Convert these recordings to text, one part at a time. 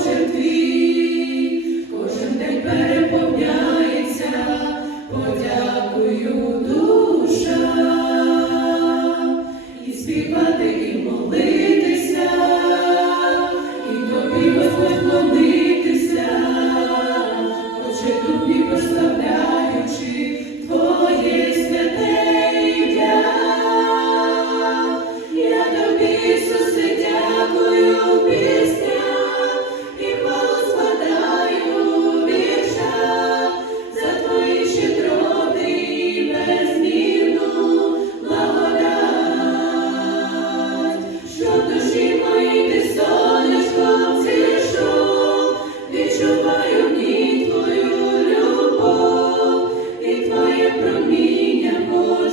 твій, кожен день переповняється, подякую душа, і співати, і молитися, і тобі Господь очі тобі прославляючи Твоє святе. Я тобі,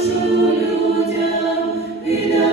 душу людям.